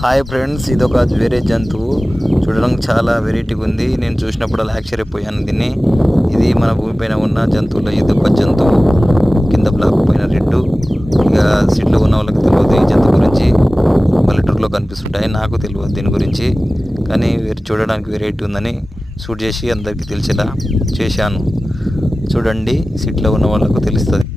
Hi friends, ఇదొక వేరే జంతువు. చూడడానికి చాలా వెరైటీగా ఉంది. నేను చూసినప్పుడు ఆశ్చర్యపోయాను దీన్ని. ఇది మన భూమిపైన ఉన్న జంతువులో ఇదొక జంతువు. కింద బ్లాక్ పైన రెడ్. ఇక సిటీలో ఉన్న వాళ్ళకి తెలియదు ఈ జంతువు గురించి. పల్లెటూరులో కనిపిస్తుంటాయి, నాకు తెలియదు దీని గురించి. కానీ చూడడానికి వెరైటీ ఉందని షూట్ చేసి అందరికీ తెలిసేలా చేశాను. చూడండి, సిటీలో ఉన్న వాళ్ళకు తెలుస్తుంది.